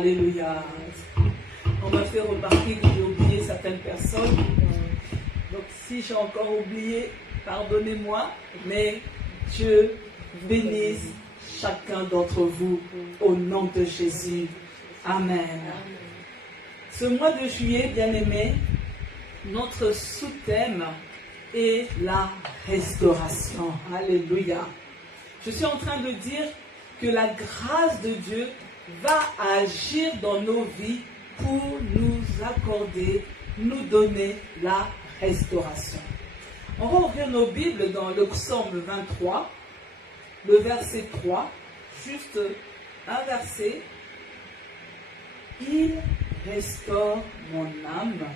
Alléluia. On m'a fait remarquer que j'ai oublié certaines personnes. Donc si j'ai encore oublié, pardonnez-moi, mais Dieu bénisse chacun d'entre vous au nom de Jésus. Amen. Ce mois de juillet, bien-aimés, notre sous-thème est la restauration. Alléluia. Je suis en train de dire que la grâce de Dieu va agir dans nos vies pour nous accorder, nous donner la restauration. On va ouvrir nos Bibles dans le psaume 23, le verset 3, juste un verset. Il restaure mon âme,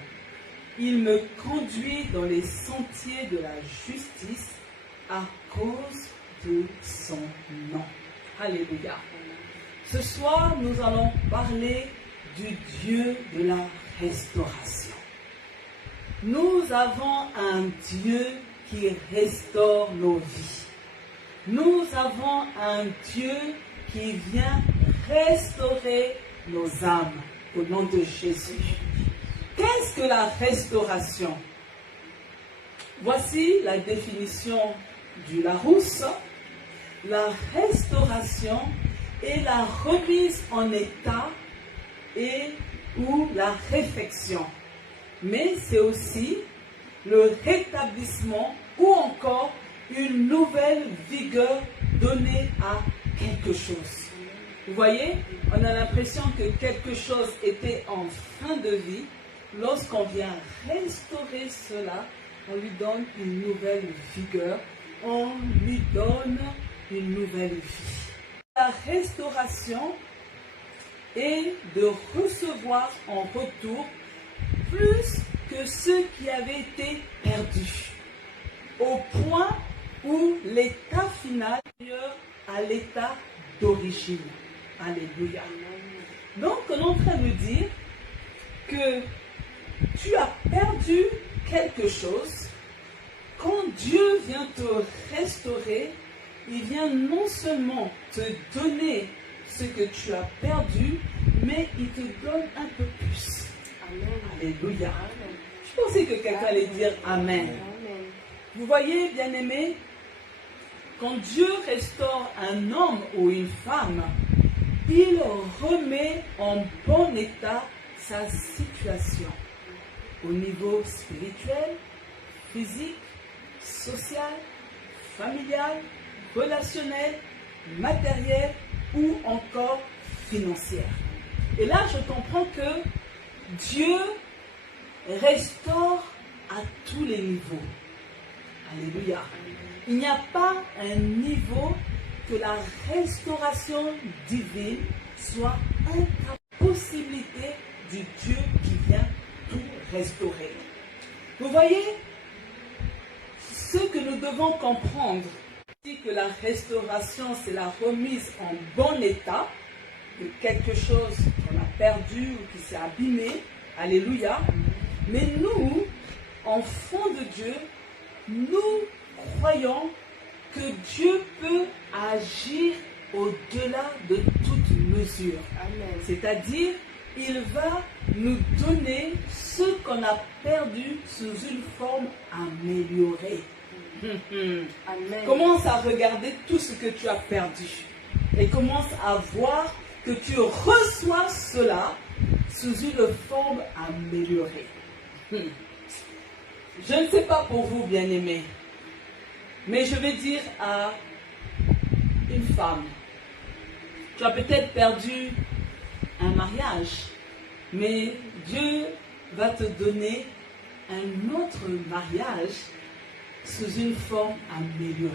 il me conduit dans les sentiers de la justice à cause de son nom. Alléluia. Ce soir, nous allons parler du Dieu de la restauration. Nous avons un Dieu qui restaure nos vies. Nous avons un Dieu qui vient restaurer nos âmes au nom de Jésus. Qu'est-ce que la restauration? Voici la définition du Larousse. La restauration est la remise en état et ou la réfection. Mais c'est aussi le rétablissement ou encore une nouvelle vigueur donnée à quelque chose. Vous voyez, on a l'impression que quelque chose était en fin de vie. Lorsqu'on vient restaurer cela, on lui donne une nouvelle vigueur, on lui donne une nouvelle vie. La restauration est de recevoir en retour plus que ce qui avait été perdu, au point où l'état final est supérieur à l'état d'origine. Alléluia. Donc, on est en train de dire que tu as perdu quelque chose. Quand Dieu vient te restaurer, il vient non seulement te donner ce que tu as perdu, mais il te donne un peu plus. Amen. Alléluia. Amen. Je pensais que quelqu'un allait dire Amen. Amen. Vous voyez, bien-aimés, quand Dieu restaure un homme ou une femme, il remet en bon état sa situation au niveau spirituel, physique, social, familial, relationnel, matériel ou encore financière. Et là, je comprends que Dieu restaure à tous les niveaux. Alléluia. Il n'y a pas un niveau que la restauration divine soit une possibilité du Dieu qui vient tout restaurer. Vous voyez, ce que nous devons comprendre, c'est que la restauration, c'est la remise en bon état de quelque chose qu'on a perdu ou qui s'est abîmé. Alléluia. Mais nous, enfants de Dieu, nous croyons que Dieu peut agir au-delà de toute mesure. C'est-à-dire, il va nous donner ce qu'on a perdu sous une forme améliorée. Amen. Commence à regarder tout ce que tu as perdu et commence à voir que tu reçois cela sous une forme améliorée. Je ne sais pas pour vous, bien-aimés, mais je vais dire à une femme, tu as peut-être perdu un mariage, mais Dieu va te donner un autre mariage sous une forme améliorée.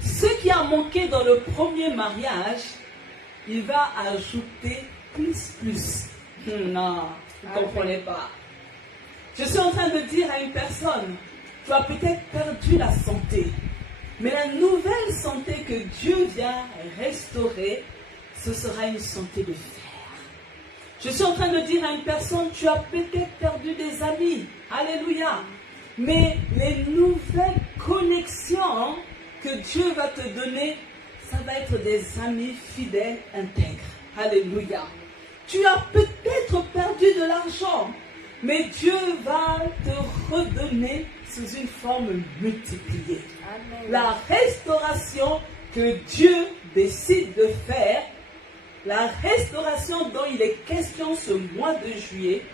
Ce qui a manqué dans le premier mariage, il va ajouter plus. Non, vous ne comprenez pas. Je suis en train de dire à une personne, tu as peut-être perdu la santé, mais la nouvelle santé que Dieu vient restaurer, ce sera une santé de fer. Je suis en train de dire à une personne, tu as peut-être perdu des amis. Alléluia. Mais les nouvelles connexions que Dieu va te donner, ça va être des amis fidèles, intègres. Alléluia. Tu as peut-être perdu de l'argent, mais Dieu va te redonner sous une forme multipliée. Amen. La restauration que Dieu décide de faire, la restauration dont il est question ce mois de juillet,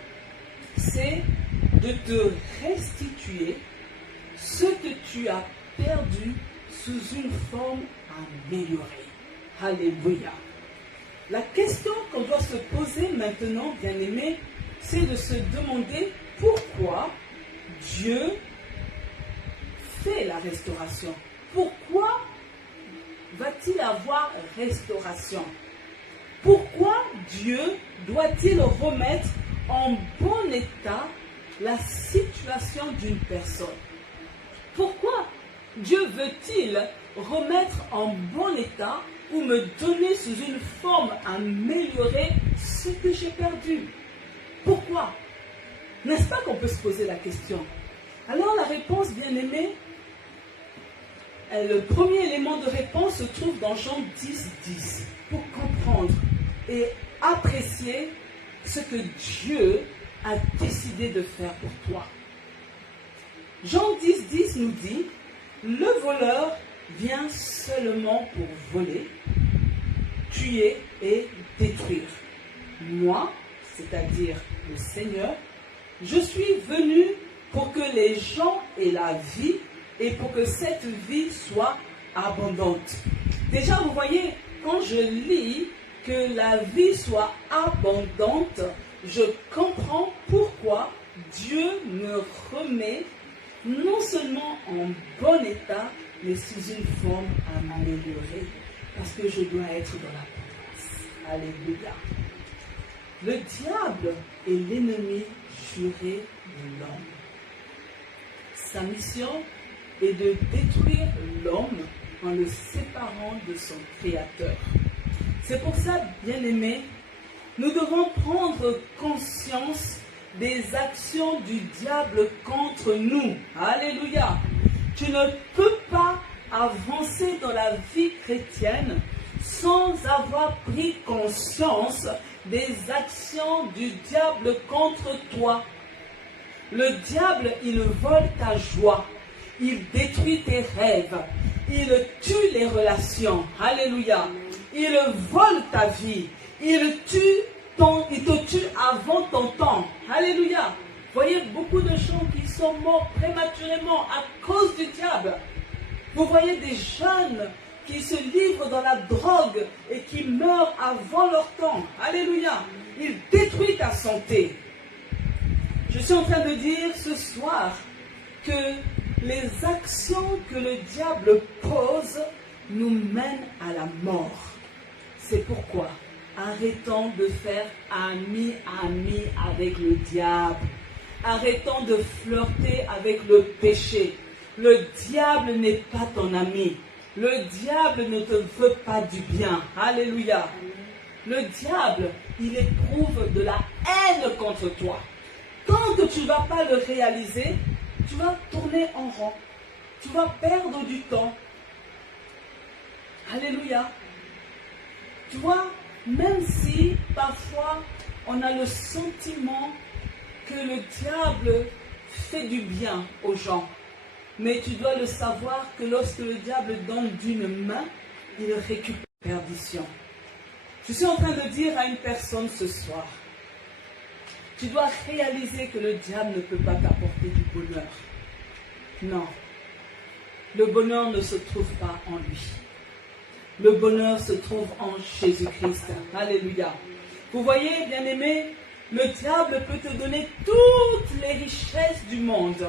c'est de te restituer ce que tu as perdu sous une forme améliorée. Alléluia. La question qu'on doit se poser maintenant, bien-aimés, c'est de se demander pourquoi Dieu fait la restauration. Pourquoi va-t-il avoir restauration? Pourquoi Dieu doit-il remettre en bon état la situation d'une personne? Pourquoi Dieu veut-il remettre en bon état ou me donner sous une forme améliorée ce que j'ai perdu? Pourquoi? N'est-ce pas qu'on peut se poser la question? Alors la réponse, bien-aimée, le premier élément de réponse se trouve dans Jean 10:10 pour comprendre et apprécier ce que Dieu a décidé de faire pour toi. Jean 10:10 nous dit: le voleur vient seulement pour voler, tuer et détruire. Moi, c'est-à-dire le Seigneur, je suis venu pour que les gens aient la vie et pour que cette vie soit abondante. Déjà, vous voyez, quand je lis que la vie soit abondante, je comprends pourquoi Dieu me remet non seulement en bon état, mais sous une forme améliorée, parce que je dois être dans l'abondance. Alléluia. Le diable est l'ennemi juré de l'homme. Sa mission est de détruire l'homme en le séparant de son Créateur. C'est pour ça, bien-aimés, nous devons prendre conscience des actions du diable contre nous. Alléluia. Tu ne peux pas avancer dans la vie chrétienne sans avoir pris conscience des actions du diable contre toi. Le diable, il vole ta joie, il détruit tes rêves, il tue les relations. Alléluia. Il vole ta vie, il te tue avant ton temps. Alléluia. Voyez beaucoup de gens qui sont morts prématurément à cause du diable. Vous voyez des jeunes qui se livrent dans la drogue et qui meurent avant leur temps. Alléluia. Il détruit ta santé. Je suis en train de dire ce soir que les actions que le diable pose nous mènent à la mort. C'est pourquoi arrêtons de faire ami avec le diable. Arrêtons de flirter avec le péché. Le diable n'est pas ton ami. Le diable ne te veut pas du bien. Alléluia. Le diable, il éprouve de la haine contre toi. Tant que tu ne vas pas le réaliser, tu vas tourner en rond. Tu vas perdre du temps. Alléluia. Tu vois, même si parfois on a le sentiment que le diable fait du bien aux gens, mais tu dois le savoir que lorsque le diable donne d'une main, il récupère perdition. Je suis en train de dire à une personne ce soir, tu dois réaliser que le diable ne peut pas t'apporter du bonheur. Non, le bonheur ne se trouve pas en lui. Le bonheur se trouve en Jésus-Christ. Alléluia. Vous voyez, bien-aimés, le diable peut te donner toutes les richesses du monde,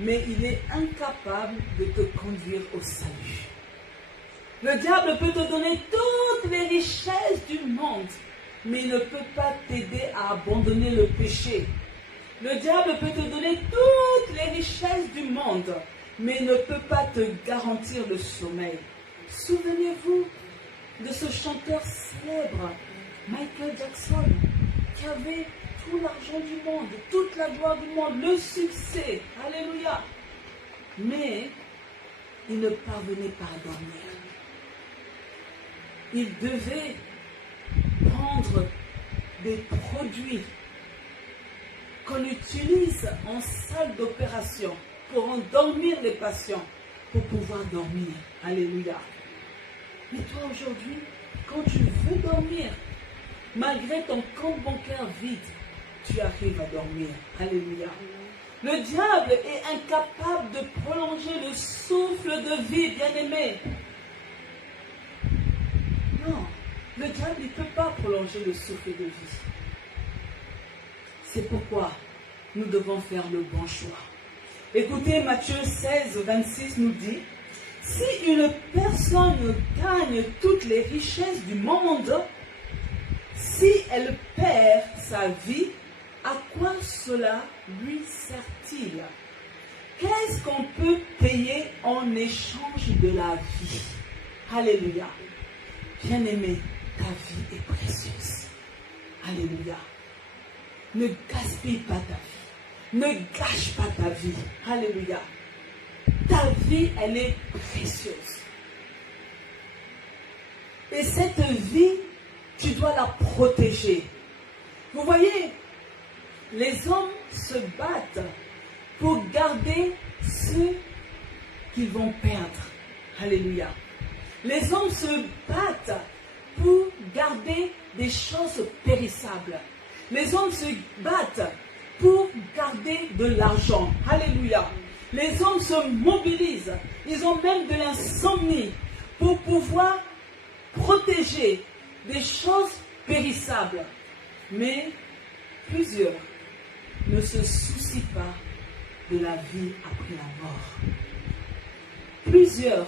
mais il est incapable de te conduire au salut. Le diable peut te donner toutes les richesses du monde, mais il ne peut pas t'aider à abandonner le péché. Le diable peut te donner toutes les richesses du monde, mais il ne peut pas te garantir le sommeil. Souvenez-vous de ce chanteur célèbre, Michael Jackson, qui avait tout l'argent du monde, toute la gloire du monde, le succès. Alléluia. Mais il ne parvenait pas à dormir. Il devait prendre des produits qu'on utilise en salle d'opération pour endormir les patients, pour pouvoir dormir. Alléluia. Mais toi aujourd'hui, quand tu veux dormir, malgré ton compte bancaire vide, tu arrives à dormir. Alléluia. Le diable est incapable de prolonger le souffle de vie, bien-aimé. Non, le diable ne peut pas prolonger le souffle de vie. C'est pourquoi nous devons faire le bon choix. Écoutez, Matthieu 16, 26 nous dit, « Si une personne gagne toutes les richesses du monde, si elle perd sa vie, à quoi cela lui sert-il? Qu'est-ce qu'on peut payer en échange de la vie? » Alléluia. Bien-aimé, ta vie est précieuse. Alléluia. Ne gaspille pas ta vie. Ne gâche pas ta vie. Alléluia. Ta vie, elle est précieuse. Et cette vie, tu dois la protéger. Vous voyez, les hommes se battent pour garder ce qu'ils vont perdre. Alléluia. Les hommes se battent pour garder des choses périssables. Les hommes se battent pour garder de l'argent. Alléluia. Les hommes se mobilisent. Ils ont même de l'insomnie pour pouvoir protéger des choses périssables. Mais plusieurs ne se soucient pas de la vie après la mort. Plusieurs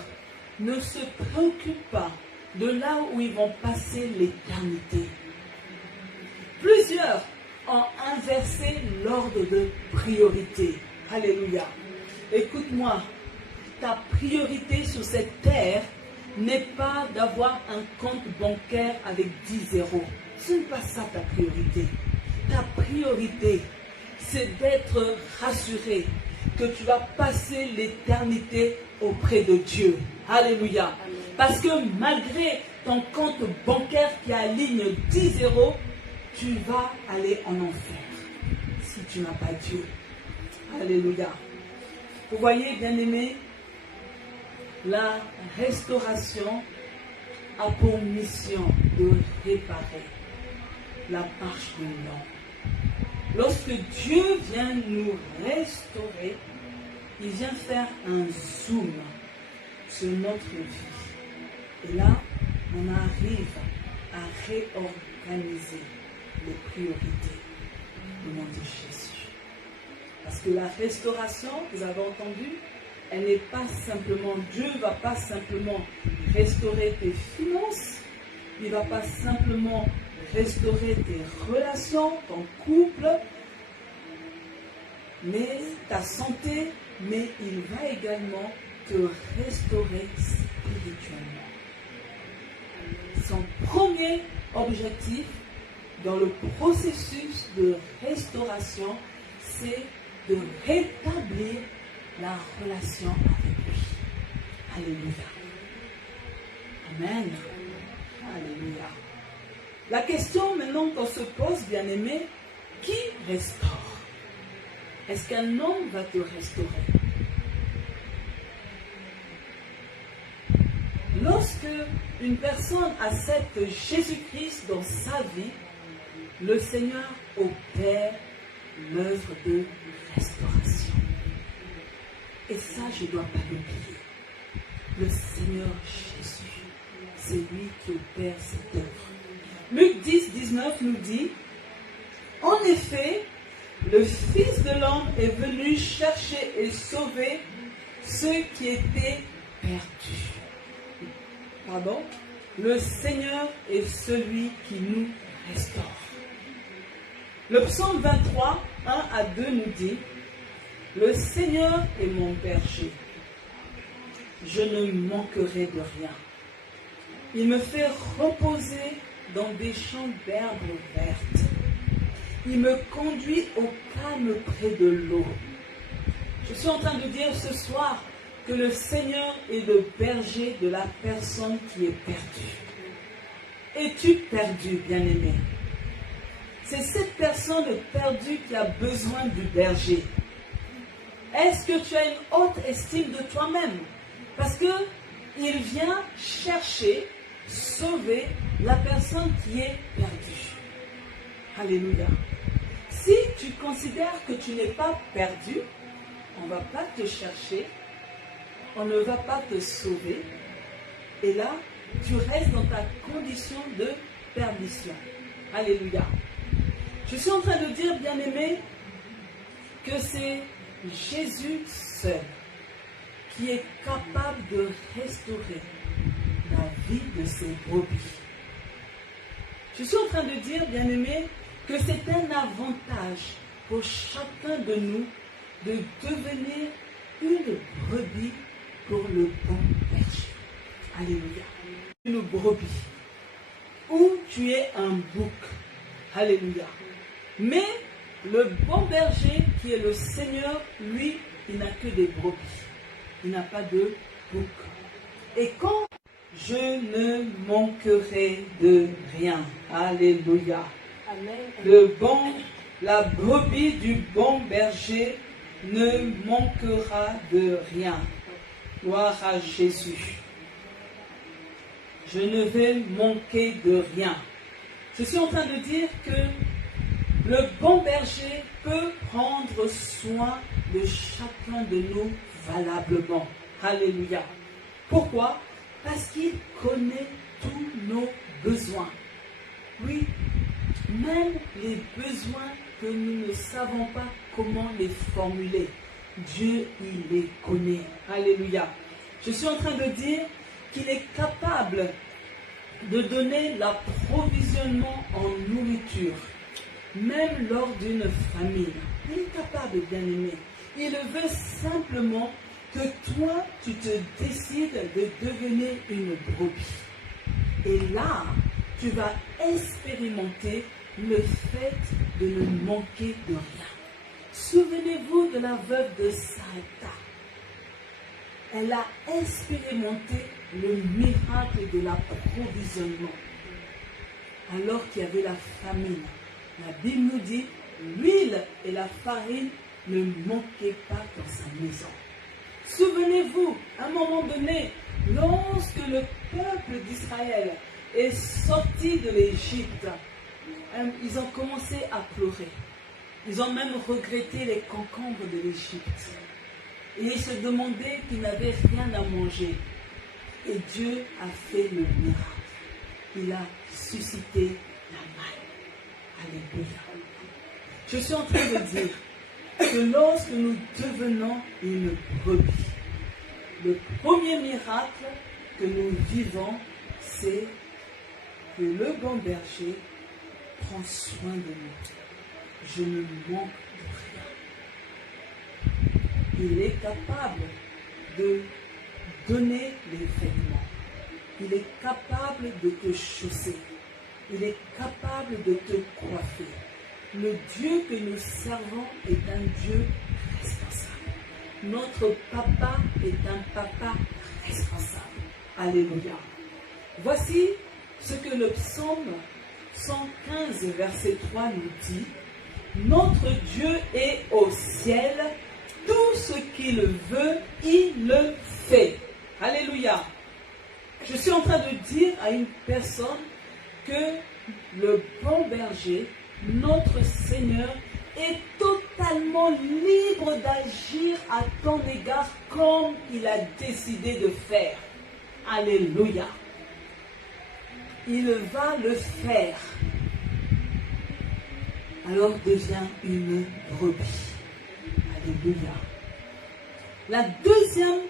ne se préoccupent pas de là où ils vont passer l'éternité. Plusieurs ont inversé l'ordre de priorité. Alléluia. Écoute-moi, ta priorité sur cette terre n'est pas d'avoir un compte bancaire avec 10 zéros. Ce n'est pas ça ta priorité. Ta priorité, c'est d'être rassuré que tu vas passer l'éternité auprès de Dieu. Alléluia. Parce que malgré ton compte bancaire qui aligne 10 zéros, tu vas aller en enfer si tu n'as pas Dieu. Alléluia. Vous voyez, bien-aimés, la restauration a pour mission de réparer la marche de l'homme. Lorsque Dieu vient nous restaurer, il vient faire un zoom sur notre vie. Et là, on arrive à réorganiser les priorités au nom de Jésus. Parce que la restauration, vous avez entendu, elle n'est pas simplement, Dieu ne va pas simplement restaurer tes finances, il ne va pas simplement restaurer tes relations, ton couple, mais ta santé, mais il va également te restaurer spirituellement. Son premier objectif dans le processus de restauration, c'est de rétablir la relation avec lui. Alléluia. Amen. Alléluia. La question maintenant qu'on se pose, bien-aimé, qui restaure? Est-ce qu'un homme va te restaurer? Lorsque une personne accepte Jésus-Christ dans sa vie, le Seigneur opère l'œuvre de restauration. Et ça, je ne dois pas l'oublier. Le Seigneur Jésus, c'est lui qui opère cette œuvre. Luc 10, 19 nous dit, « En effet, le Fils de l'homme est venu chercher et sauver ceux qui étaient perdus. » Pardon? Le Seigneur est celui qui nous restaure. Le psaume 23, 1 à 2 nous dit, « Le Seigneur est mon berger. Je ne manquerai de rien. Il me fait reposer dans des champs d'herbes vertes. Il me conduit au calme près de l'eau. » Je suis en train de dire ce soir que le Seigneur est le berger de la personne qui est perdue. Es-tu perdu, bien-aimé? C'est cette personne perdue qui a besoin du berger. Est-ce que tu as une haute estime de toi-même? Parce que il vient chercher, sauver la personne qui est perdue. Alléluia. Si tu considères que tu n'es pas perdu, on ne va pas te chercher, on ne va pas te sauver, et là, tu restes dans ta condition de perdition. Alléluia. Je suis en train de dire, bien-aimé, que c'est Jésus seul qui est capable de restaurer la vie de ses brebis. Je suis en train de dire, bien-aimé, que c'est un avantage pour chacun de nous de devenir une brebis pour le bon berger. Alléluia. Une brebis. Ou tu es un bouc. Alléluia. Mais le bon berger qui est le Seigneur, lui, il n'a que des brebis. Il n'a pas de bouc. Et quand je ne manquerai de rien. Alléluia. Amen. La brebis du bon berger ne manquera de rien. Gloire à Jésus. Je ne vais manquer de rien. Je suis en train de dire que le bon berger peut prendre soin de chacun de nous valablement. Alléluia. Pourquoi? Parce qu'il connaît tous nos besoins. Oui, même les besoins que nous ne savons pas comment les formuler. Dieu, il les connaît. Alléluia. Je suis en train de dire qu'il est capable de donner l'approvisionnement en nourriture, même lors d'une famine. Il est capable, bien-aimé. Il veut simplement que toi, tu te décides de devenir une brebis. Et là, tu vas expérimenter le fait de ne manquer de rien. Souvenez-vous de la veuve de Sarepta. Elle a expérimenté le miracle de l'approvisionnement. Alors qu'il y avait la famine. La Bible nous dit, l'huile et la farine ne manquaient pas dans sa maison. Souvenez-vous, à un moment donné, lorsque le peuple d'Israël est sorti de l'Égypte, ils ont commencé à pleurer. Ils ont même regretté les concombres de l'Égypte. Et ils se demandaient qu'ils n'avaient rien à manger. Et Dieu a fait le miracle. Il a suscité la manne. Alléluia. Je suis en train de dire que lorsque nous devenons une brebis, le premier miracle que nous vivons, c'est que le bon berger prend soin de nous. Je ne manque de rien. Il est capable de donner les vêtements. Il est capable de te chausser. Il est capable de te coiffer. Le Dieu que nous servons est un Dieu responsable. Notre papa est un papa responsable. Alléluia. Voici ce que le psaume 115, verset 3 nous dit. Notre Dieu est au ciel. Tout ce qu'il veut, il le fait. Alléluia. Je suis en train de dire à une personne que le bon berger, notre Seigneur, est totalement libre d'agir à ton égard comme il a décidé de faire. Alléluia. Il va le faire. Alors deviens une brebis. Alléluia. La deuxième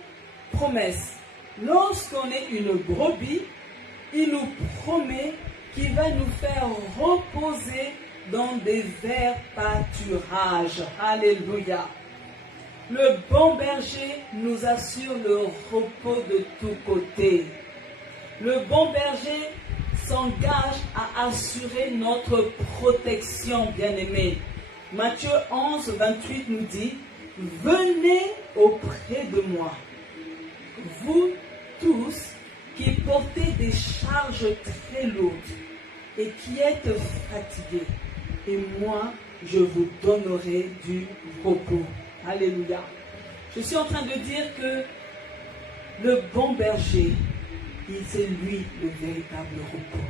promesse, lorsqu'on est une brebis, il nous promet qu'il va nous faire reposer dans des verts pâturages. Alléluia. Le bon berger nous assure le repos de tous côtés. Le bon berger s'engage à assurer notre protection, bien-aimés. Matthieu 11, 28 nous dit, « Venez auprès de moi, vous tous qui portez des charges très lourdes et qui êtes fatigués, et moi, je vous donnerai du repos. Alléluia. Je suis en train de dire que le bon berger, c'est lui le véritable repos.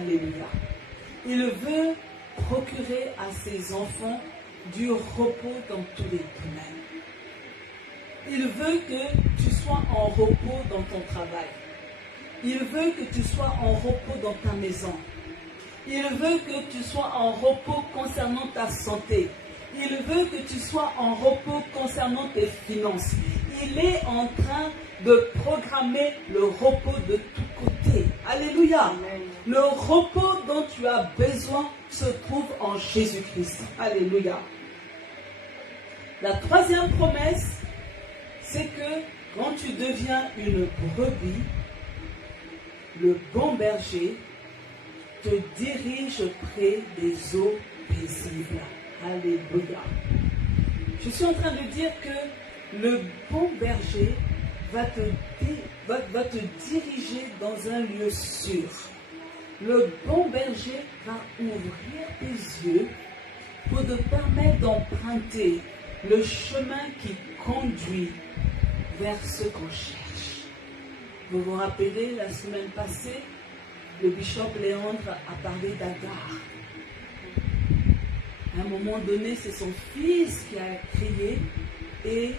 Alléluia. Il veut procurer à ses enfants du repos dans tous les domaines. Il veut que tu sois en repos dans ton travail. Il veut que tu sois en repos dans ta maison. Il veut que tu sois en repos concernant ta santé. Il veut que tu sois en repos concernant tes finances. Il est en train de programmer le repos de tous côtés. Alléluia. Amen. Le repos dont tu as besoin se trouve en Jésus-Christ. Alléluia. La troisième promesse, c'est que quand tu deviens une brebis, le bon berger te dirige près des eaux paisibles. Alléluia. Je suis en train de dire que le bon berger va te diriger dans un lieu sûr. Le bon berger va ouvrir tes yeux pour te permettre d'emprunter le chemin qui conduit vers ce qu'on cherche. Vous vous rappelez, la semaine passée, le bishop Léandre a parlé d'Agar. À un moment donné, c'est son fils qui a crié et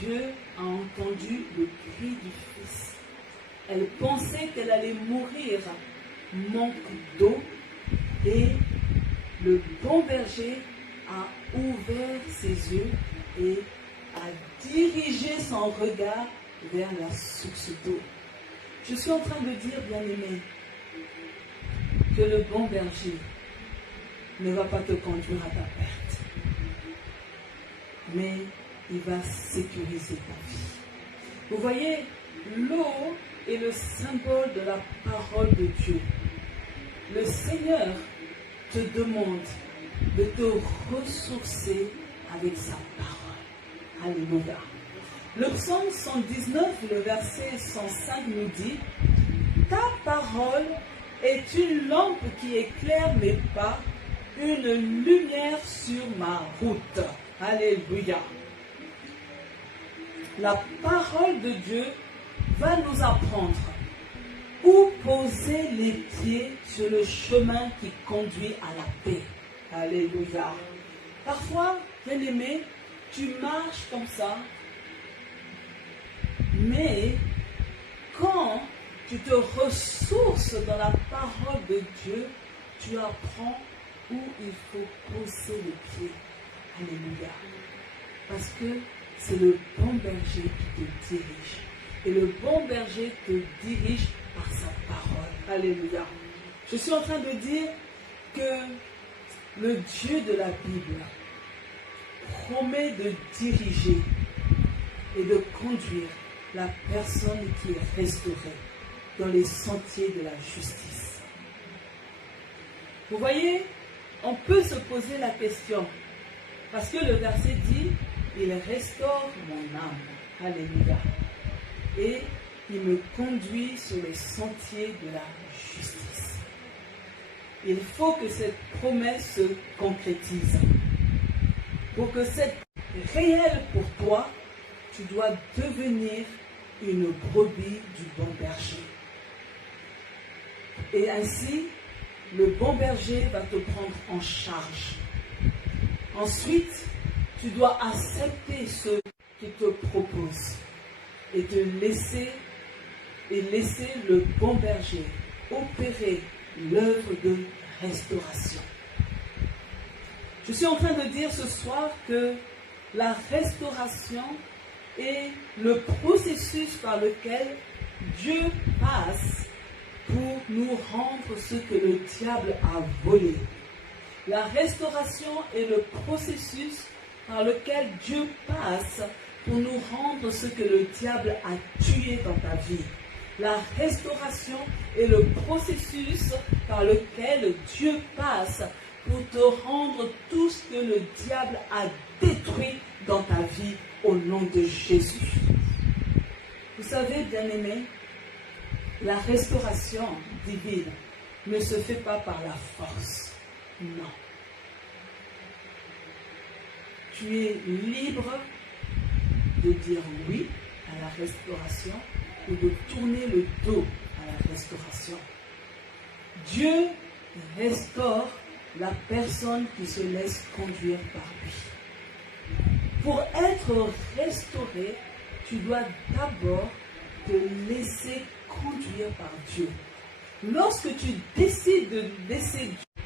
Dieu a entendu le cri du fils. Elle pensait qu'elle allait mourir, manque d'eau, et le bon berger a ouvert ses yeux et a dirigé son regard vers la source d'eau. Je suis en train de dire, bien-aimé, que le bon berger ne va pas te conduire à ta perte, mais il va sécuriser ta vie. Vous voyez, l'eau est le symbole de la parole de Dieu. Le Seigneur te demande de te ressourcer avec sa parole. Alléluia. Le psaume 119, le verset 105 nous dit: ta parole est une lampe qui éclaire mes pas, une lumière sur ma route. Alléluia. La parole de Dieu va nous apprendre où poser les pieds sur le chemin qui conduit à la paix. Alléluia. Parfois, bien-aimé, tu marches comme ça, mais quand tu te ressources dans la parole de Dieu, tu apprends où il faut poser les pieds. Alléluia. Parce que c'est le bon berger qui te dirige. Et le bon berger te dirige par sa parole. Alléluia. Je suis en train de dire que le Dieu de la Bible promet de diriger et de conduire la personne qui est restaurée dans les sentiers de la justice. Vous voyez, on peut se poser la question, parce que le verset dit: il restaure mon âme. Alléluia. Et il me conduit sur les sentiers de la justice. Il faut que cette promesse se concrétise. Pour que c'est réel pour toi, tu dois devenir une brebis du bon berger. Et ainsi, le bon berger va te prendre en charge. Ensuite, tu dois accepter ce qu'il te propose et laisser le bon berger opérer l'œuvre de restauration. Je suis en train de dire ce soir que la restauration est le processus par lequel Dieu passe pour nous rendre ce que le diable a volé. La restauration est le processus par lequel Dieu passe pour nous rendre ce que le diable a tué dans ta vie. La restauration est le processus par lequel Dieu passe pour te rendre tout ce que le diable a détruit dans ta vie au nom de Jésus. Vous savez, bien-aimés, la restauration divine ne se fait pas par la force. Non. tu es libre de dire oui à la restauration ou de tourner le dos à la restauration. Dieu restaure la personne qui se laisse conduire par lui. Pour être restauré, tu dois d'abord te laisser conduire par Dieu. Lorsque tu décides de laisser Dieu,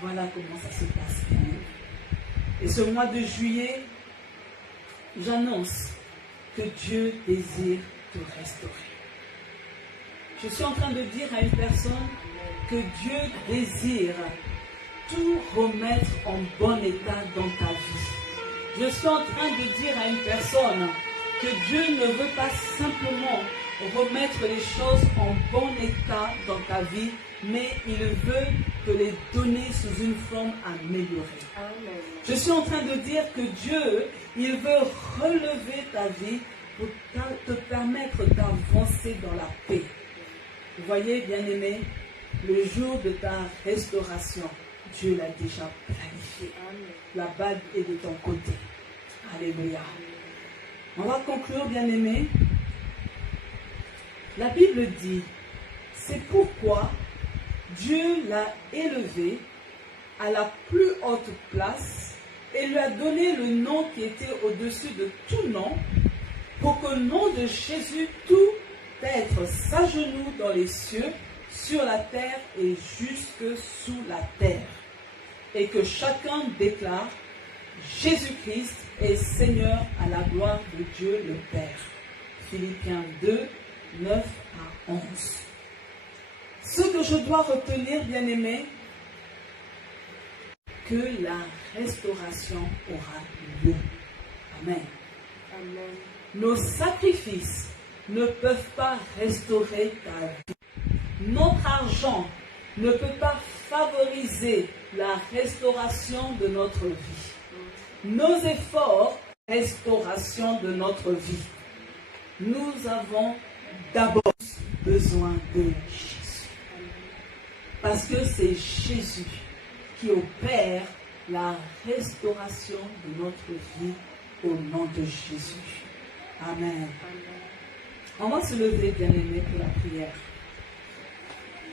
voilà comment ça se passe. Et ce mois de juillet, j'annonce que Dieu désire te restaurer. Je suis en train de dire à une personne que Dieu désire tout remettre en bon état dans ta vie. Je suis en train de dire à une personne que Dieu ne veut pas simplement remettre les choses en bon état dans ta vie, mais il veut te les donner sous une forme améliorée. Amen. Je suis en train de dire que Dieu, il veut relever ta vie pour te permettre d'avancer dans la paix. Vous voyez, bien-aimé, le jour de ta restauration, Dieu l'a déjà planifié. Amen. La bague est de ton côté. Alléluia. On va conclure, bien-aimé. La Bible dit, c'est pourquoi Dieu l'a élevé à la plus haute place et lui a donné le nom qui était au-dessus de tout nom, pour qu'au nom de Jésus, tout être s'agenouille dans les cieux, sur la terre et jusque sous la terre. Et que chacun déclare, Jésus-Christ est Seigneur à la gloire de Dieu le Père. Philippiens 2, 9 à 11. Ce que je dois retenir, bien-aimé, que la restauration aura lieu. Amen. Amen. Nos sacrifices ne peuvent pas restaurer ta vie. Notre argent ne peut pas favoriser la restauration de notre vie. Nos efforts, restauration de notre vie. Nous avons d'abord besoin de Jésus. Parce que c'est Jésus qui opère la restauration de notre vie au nom de Jésus. Amen. On va se lever, bien-aimés, pour la prière.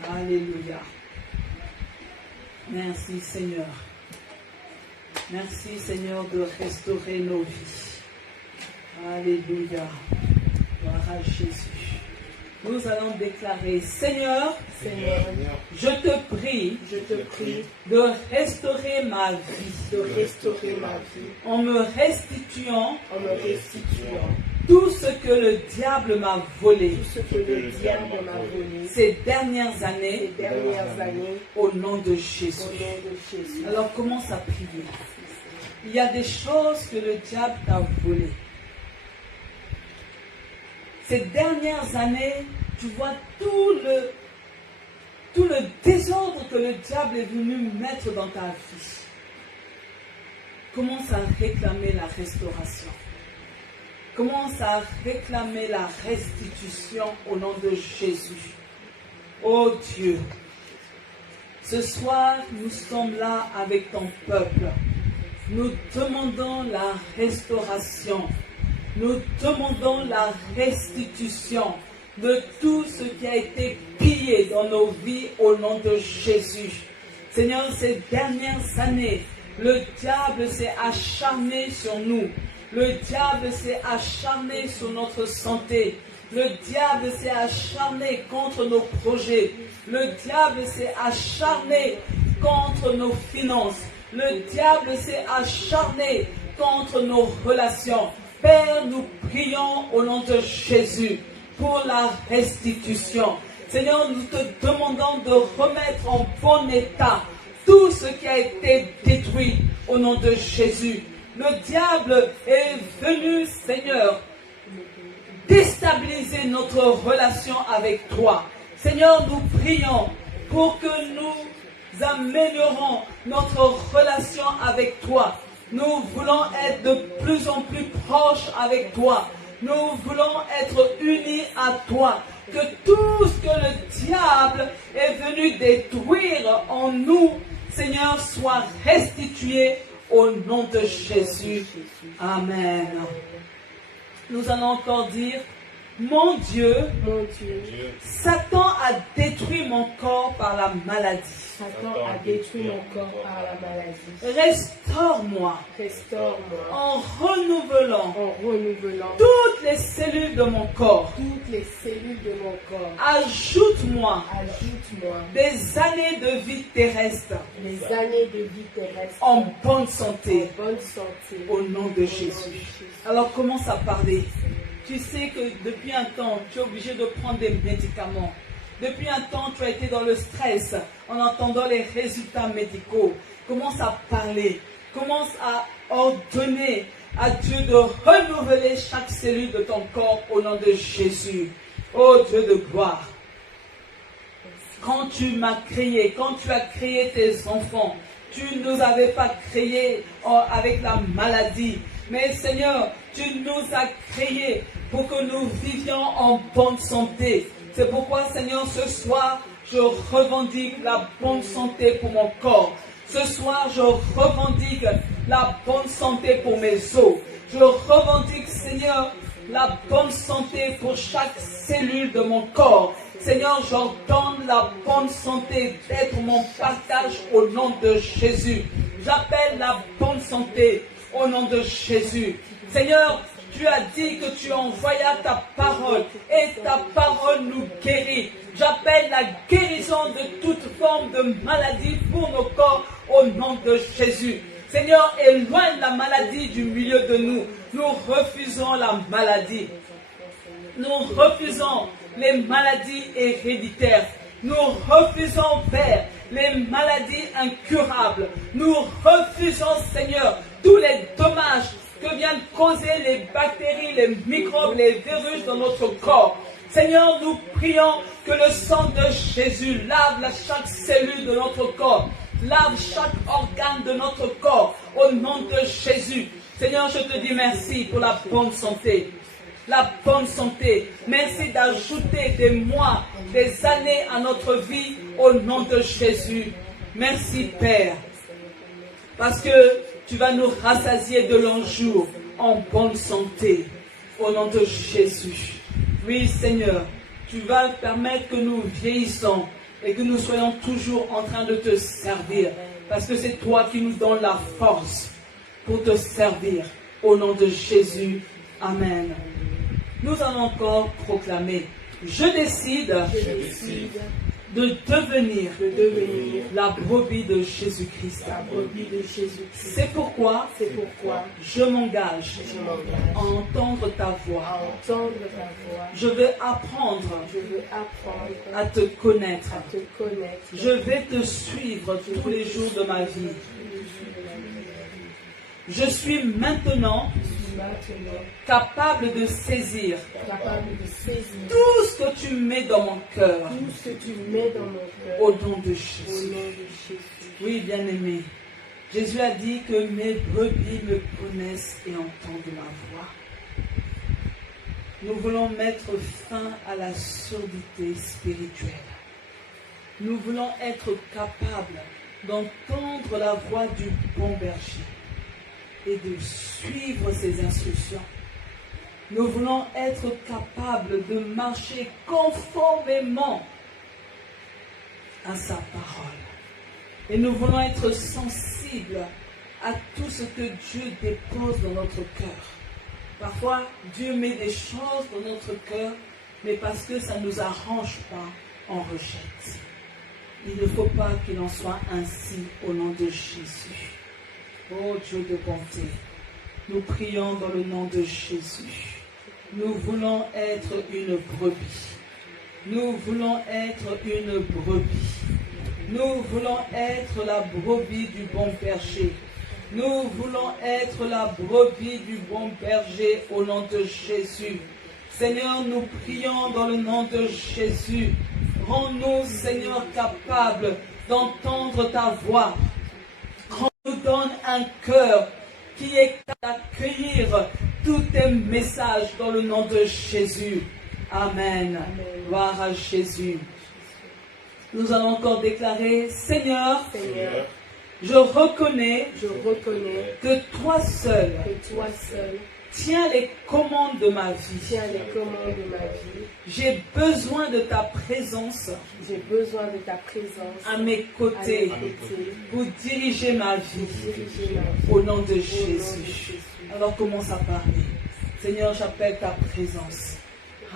Alléluia. Merci, Seigneur. Merci, Seigneur, de restaurer nos vies. Alléluia. Gloire à Jésus. Nous allons déclarer, Seigneur, je te prie de restaurer ma vie, en me restituant tout ce que le diable m'a volé, ces dernières années, au nom de Jésus. Alors commence à prier. Il y a des choses que le diable t'a volées. Ces dernières années, tu vois tout le désordre que le diable est venu mettre dans ta vie. Commence à réclamer la restauration. Commence à réclamer la restitution au nom de Jésus. Oh Dieu, ce soir, nous sommes là avec ton peuple. Nous demandons la restauration. Nous demandons la restitution de tout ce qui a été pillé dans nos vies au nom de Jésus. Seigneur, ces dernières années, le diable s'est acharné sur nous. Le diable s'est acharné sur notre santé. Le diable s'est acharné contre nos projets. Le diable s'est acharné contre nos finances. Le diable s'est acharné contre nos relations. Père, nous prions au nom de Jésus pour la restitution. Seigneur, nous te demandons de remettre en bon état tout ce qui a été détruit au nom de Jésus. Le diable est venu, Seigneur, déstabiliser notre relation avec toi. Seigneur, nous prions pour que nous améliorons notre relation avec toi. Nous voulons être de plus en plus proches avec toi. Nous voulons être unis à toi. Que tout ce que le diable est venu détruire en nous, Seigneur, soit restitué au nom de Jésus. Amen. Nous allons encore dire, mon Dieu, Satan a détruit mon corps par la maladie. Satan a détruit mon corps par la maladie. Restaure-moi en renouvelant toutes les cellules de mon corps. Ajoute-moi des années de vie terrestre en bonne santé au nom de Jésus. Alors commence à parler. Tu sais que depuis un temps, tu es obligé de prendre des médicaments. Depuis un temps, tu as été dans le stress en entendant les résultats médicaux. Commence à parler. Commence à ordonner à Dieu de renouveler chaque cellule de ton corps au nom de Jésus. Oh Dieu de gloire. Quand tu m'as créé, quand tu as créé tes enfants, tu ne nous avais pas créés avec la maladie. Mais Seigneur, tu nous as créés pour que nous vivions en bonne santé. C'est pourquoi, Seigneur, ce soir, je revendique la bonne santé pour mon corps. Ce soir, je revendique la bonne santé pour mes os. Je revendique, Seigneur, la bonne santé pour chaque cellule de mon corps. Seigneur, j'ordonne la bonne santé d'être mon partage au nom de Jésus. J'appelle la bonne santé au nom de Jésus. Seigneur, tu as dit que tu envoyas ta parole et ta parole nous guérit. J'appelle la guérison de toute forme de maladie pour nos corps au nom de Jésus. Seigneur, éloigne la maladie du milieu de nous. Nous refusons la maladie. Nous refusons les maladies héréditaires. Nous refusons, Père, les maladies incurables. Nous refusons, Seigneur, tous les dommages que viennent causer les bactéries, les microbes, les virus dans notre corps. Seigneur, nous prions que le sang de Jésus lave chaque cellule de notre corps, lave chaque organe de notre corps, au nom de Jésus. Seigneur, je te dis merci pour la bonne santé. La bonne santé. Merci d'ajouter des mois, des années à notre vie au nom de Jésus. Merci Père. Parce que tu vas nous rassasier de longs jours en bonne santé au nom de Jésus. Oui Seigneur, tu vas permettre que nous vieillissons et que nous soyons toujours en train de te servir. Parce que c'est toi qui nous donnes la force pour te servir au nom de Jésus. Amen. Nous allons encore proclamer. Je décide de devenir la brebis de Jésus-Christ. C'est pourquoi je m'engage à entendre ta voix. Je veux apprendre à te connaître. Je vais te suivre tous les jours de ma vie. Je suis maintenant capable de saisir tout ce que tu mets dans mon cœur au nom de Jésus. Oui, bien-aimé. Jésus a dit que mes brebis me connaissent et entendent ma voix. Nous voulons mettre fin à la surdité spirituelle. Nous voulons être capables d'entendre la voix du bon berger et de suivre ses instructions. Nous voulons être capables de marcher conformément à sa parole. Et nous voulons être sensibles à tout ce que Dieu dépose dans notre cœur. Parfois, Dieu met des choses dans notre cœur, mais parce que ça ne nous arrange pas, on rejette. Il ne faut pas qu'il en soit ainsi au nom de Jésus. Oh Dieu de bonté, nous prions dans le nom de Jésus. Nous voulons être une brebis. Nous voulons être une brebis. Nous voulons être la brebis du bon berger. Nous voulons être la brebis du bon berger au nom de Jésus. Seigneur, nous prions dans le nom de Jésus. Rends-nous, Seigneur, capables d'entendre ta voix. Nous donne un cœur qui est capable d'accueillir tous tes messages dans le nom de Jésus. Amen. Gloire à Jésus. Nous allons encore déclarer, Seigneur, Je reconnais que toi seul toi seul tiens les commandes de ma vie. tiens les commandes de ma vie. J'ai besoin de ta présence J'ai besoin de ta présence à mes côtés pour diriger ma vie au nom de Jésus. Alors commence à parler. Seigneur, j'appelle ta présence.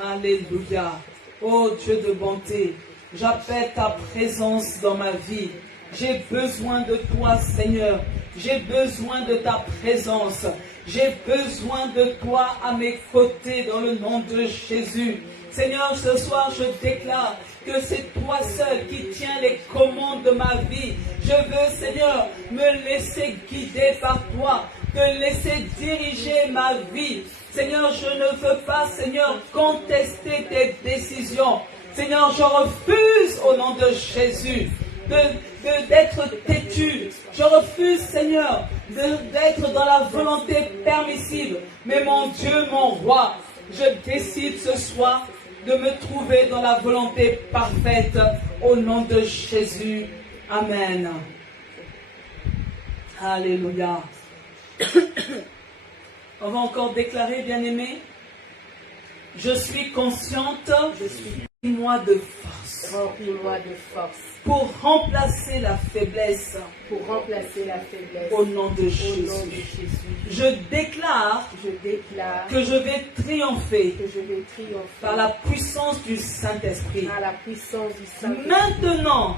Alléluia. Oh Dieu de bonté, j'appelle ta présence dans ma vie. J'ai besoin de toi, Seigneur. J'ai besoin de ta présence. J'ai besoin de toi à mes côtés dans le nom de Jésus. Seigneur, ce soir, je déclare que c'est toi seul qui tiens les commandes de ma vie. Je veux, Seigneur, me laisser guider par toi, te laisser diriger ma vie. Seigneur, je ne veux pas, Seigneur, contester tes décisions. Seigneur, je refuse au nom de Jésus d'être têtu. Je refuse, Seigneur, d'être dans la volonté permissive. Mais mon Dieu, mon roi, je décide ce soir de me trouver dans la volonté parfaite au nom de Jésus. Amen. Alléluia. On va encore déclarer, bien-aimé. Je suis consciente. Remplis-moi de force. Remplis-moi de force. Pour remplacer la faiblesse. Pour remplacer la faiblesse. Au nom de Jésus. Je déclare que je vais triompher par la puissance du Saint-Esprit. Maintenant,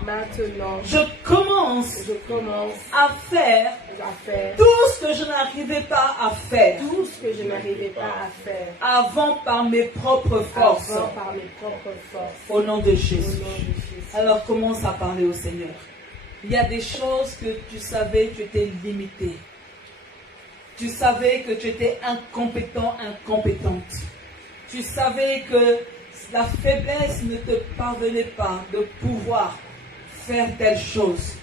je commence à faire tout ce que je n'arrivais pas à faire. Avant par mes propres forces. Au nom de Jésus. Alors commence à parler au Seigneur. Il y a des choses que tu savais, tu étais limité. Tu savais que tu étais incompétent, incompétente. Tu savais que la faiblesse ne te parvenait pas de pouvoir faire telle chose.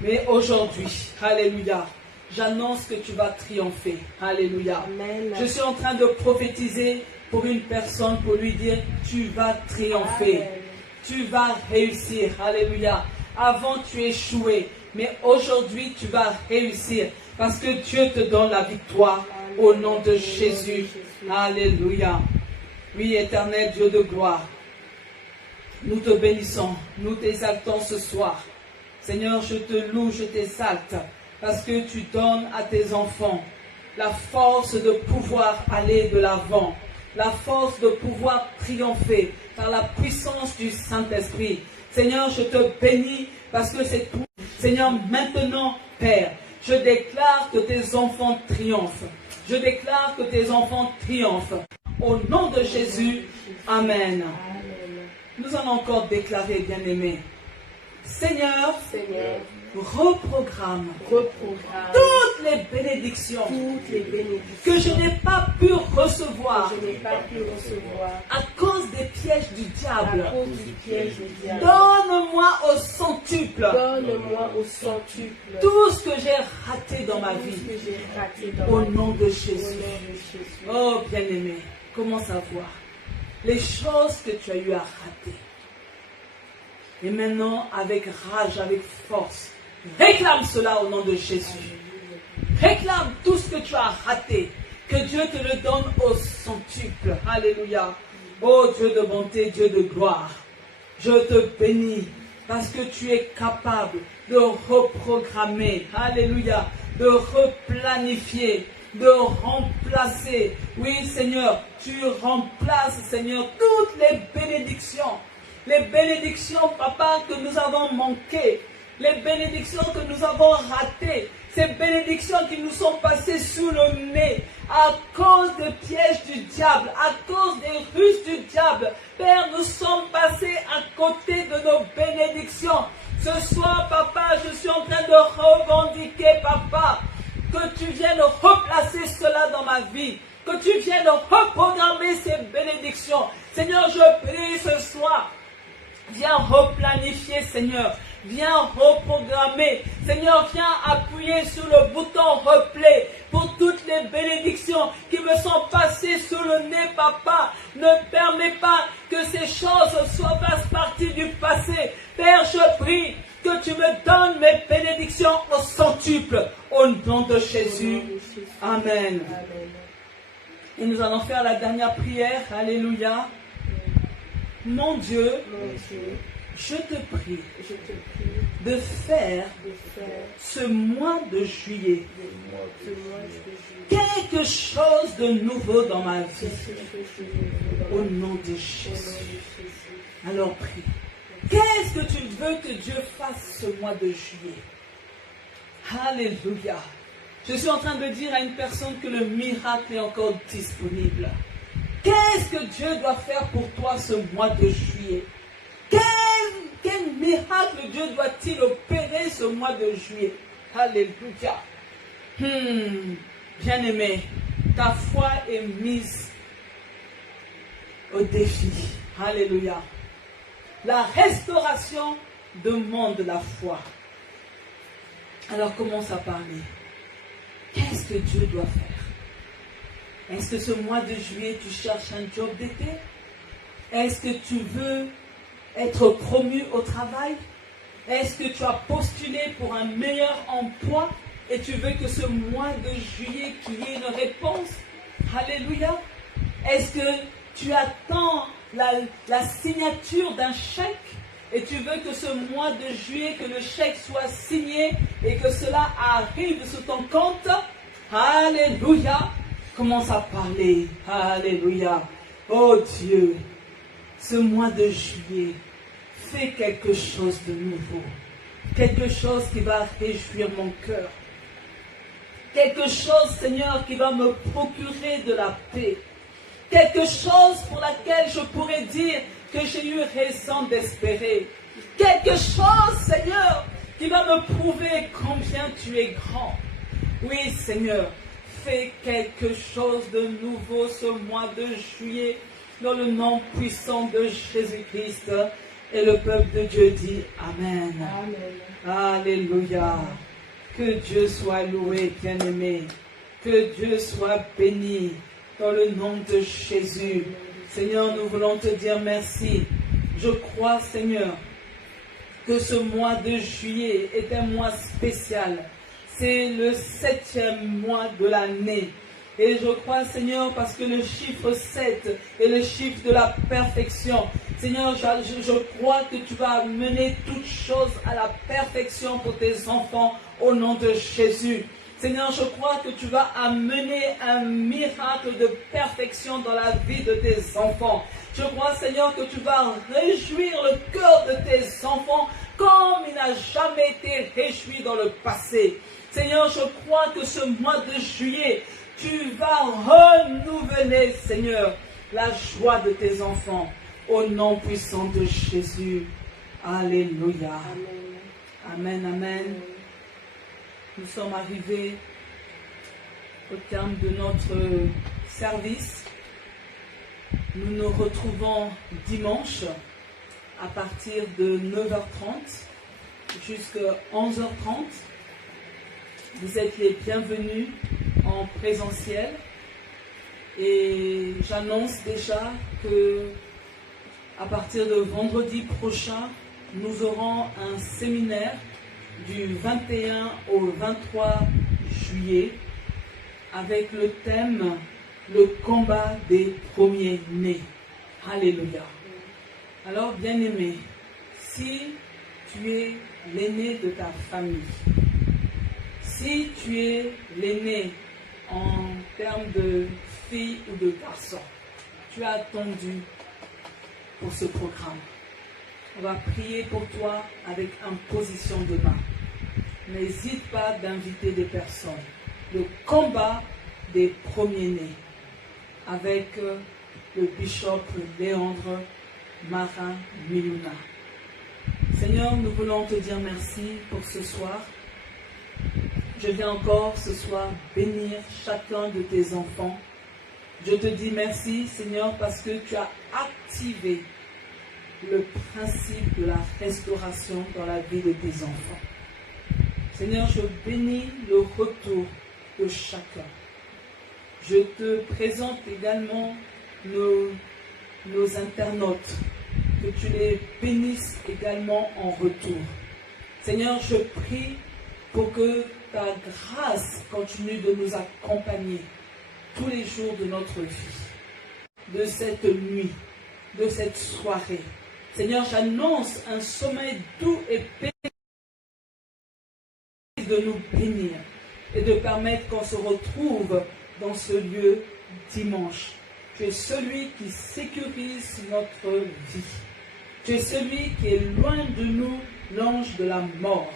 Mais aujourd'hui, alléluia, j'annonce que tu vas triompher. Alléluia. Amen. Je suis en train de prophétiser pour une personne, pour lui dire, tu vas triompher. Amen. Tu vas réussir. Alléluia. Avant, tu échouais. Mais aujourd'hui, tu vas réussir. Parce que Dieu te donne la victoire. Amen. Au nom de Jésus. Alléluia. Oui, éternel Dieu de gloire. Nous te bénissons. Nous t'exaltons ce soir. Seigneur, je te loue, je t'exalte. Parce que tu donnes à tes enfants la force de pouvoir aller de l'avant. La force de pouvoir triompher par la puissance du Saint-Esprit. Seigneur, je te bénis parce que c'est tout. Seigneur, maintenant, Père, je déclare que tes enfants triomphent. Je déclare que tes enfants triomphent. Au nom de Jésus, Amen. Nous allons encore déclarer, bien-aimés. Seigneur, reprogramme toutes les bénédictions que je n'ai pas pu recevoir à cause des pièges du diable. Donne-moi au centuple tout ce que j'ai raté dans ma vie. Au nom de Jésus. Oh bien-aimé, commence à voir les choses que tu as eu à rater. Et maintenant, avec rage, avec force, réclame cela au nom de Jésus. Réclame tout ce que tu as raté. Que Dieu te le donne au centuple. Alléluia. Oh Dieu de bonté, Dieu de gloire. Je te bénis parce que tu es capable de reprogrammer. Alléluia. De replanifier. De remplacer. Oui Seigneur, tu remplaces Seigneur toutes les bénédictions. Les bénédictions, papa, que nous avons manquées, les bénédictions que nous avons ratées, ces bénédictions qui nous sont passées sous le nez à cause des pièges du diable, à cause des ruses du diable. Père, nous sommes passés à côté de nos bénédictions. Ce soir, papa, je suis en train de revendiquer, papa, que tu viennes replacer cela dans ma vie, que tu viennes reprogrammer ces bénédictions. Seigneur, je prie ce soir. Viens replanifier, Seigneur. Viens reprogrammer. Seigneur, viens appuyer sur le bouton replay pour toutes les bénédictions qui me sont passées sous le nez, papa. Ne permets pas que ces choses fassent partie du passé. Père, je prie Que tu me donnes mes bénédictions au centuple. Au nom de Jésus. Amen. Et nous allons faire la dernière prière. Alléluia. Mon Dieu, je te prie de faire ce mois de juillet quelque chose de nouveau dans ma vie. Au nom de Jésus. Alors prie. Qu'est-ce que tu veux que Dieu fasse ce mois de juillet? Alléluia. Je suis en train de dire à une personne que le miracle est encore disponible. Qu'est-ce que Dieu doit faire pour toi ce mois de juillet? Quel miracle Dieu doit-il opérer ce mois de juillet? Alléluia. Bien-aimé, ta foi est mise au défi. Alléluia. La restauration demande la foi. Alors commence à parler. Qu'est-ce que Dieu doit faire? Est-ce que ce mois de juillet, tu cherches un job d'été? Est-ce que tu veux être promu au travail? Est-ce que tu as postulé pour un meilleur emploi et tu veux que ce mois de juillet qu'il y ait une réponse? Alléluia. Est-ce que tu attends la signature d'un chèque et tu veux que ce mois de juillet, que le chèque soit signé et que cela arrive sur ton compte? Alléluia. Commence à parler. Alléluia. Oh Dieu, ce mois de juillet, fais quelque chose de nouveau. Quelque chose qui va réjouir mon cœur. Quelque chose, Seigneur, qui va me procurer de la paix. Quelque chose pour laquelle je pourrais dire que j'ai eu raison d'espérer. Quelque chose, Seigneur, qui va me prouver combien tu es grand. Oui, Seigneur, fais quelque chose de nouveau ce mois de juillet, dans le nom puissant de Jésus-Christ. Et le peuple de Dieu dit Amen. Amen. Alléluia. Que Dieu soit loué, bien-aimé. Que Dieu soit béni. Dans le nom de Jésus. Seigneur, nous voulons te dire merci. Je crois, Seigneur, que ce mois de juillet est un mois spécial. C'est le 7e mois de l'année. Et je crois, Seigneur, parce que le chiffre 7 est le chiffre de la perfection. Seigneur, je crois que tu vas mener toutes choses à la perfection pour tes enfants au nom de Jésus. Seigneur, je crois que tu vas amener un miracle de perfection dans la vie de tes enfants. Je crois, Seigneur, que tu vas réjouir le cœur de tes enfants comme il n'a jamais été réjoui dans le passé. Seigneur, je crois que ce mois de juillet, tu vas renouveler, Seigneur, la joie de tes enfants. Au nom puissant de Jésus. Alléluia. Amen, amen. Nous sommes arrivés au terme de notre service. Nous nous retrouvons dimanche à partir de 9h30 jusqu'à 11h30. Vous êtes les bienvenus en présentiel. Et j'annonce déjà que à partir de vendredi prochain, nous aurons un séminaire du 21 au 23 juillet avec le thème « Le combat des premiers-nés ». Alléluia. Alors, bien-aimé, si tu es l'aîné de ta famille, si tu es l'aîné en termes de fille ou de garçon, tu as attendu pour ce programme. On va prier pour toi avec imposition de main. N'hésite pas d'inviter des personnes. Le combat des premiers-nés avec le bishop Léandre Marin Miluna. Seigneur, nous voulons te dire merci pour ce soir. Je viens encore ce soir bénir chacun de tes enfants. Je te dis merci, Seigneur, parce que tu as activé le principe de la restauration dans la vie de tes enfants. Seigneur, je bénis le retour de chacun. Je te présente également nos internautes, que tu les bénisses également en retour. Seigneur, je prie pour que ta grâce continue de nous accompagner tous les jours de notre vie, de cette nuit, de cette soirée. Seigneur, j'annonce un sommeil doux et paisible de nous bénir et de permettre qu'on se retrouve dans ce lieu dimanche. Tu es celui qui sécurise notre vie. Tu es celui qui est loin de nous l'ange de la mort.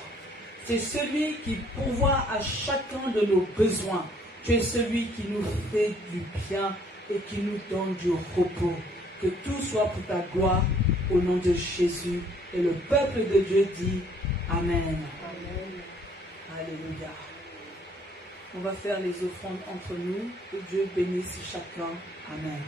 Tu es celui qui pourvoit à chacun de nos besoins. Tu es celui qui nous fait du bien et qui nous donne du repos. Que tout soit pour ta gloire, au nom de Jésus. Et le peuple de Dieu dit Amen. Amen. Alléluia. On va faire les offrandes entre nous. Que Dieu bénisse chacun. Amen.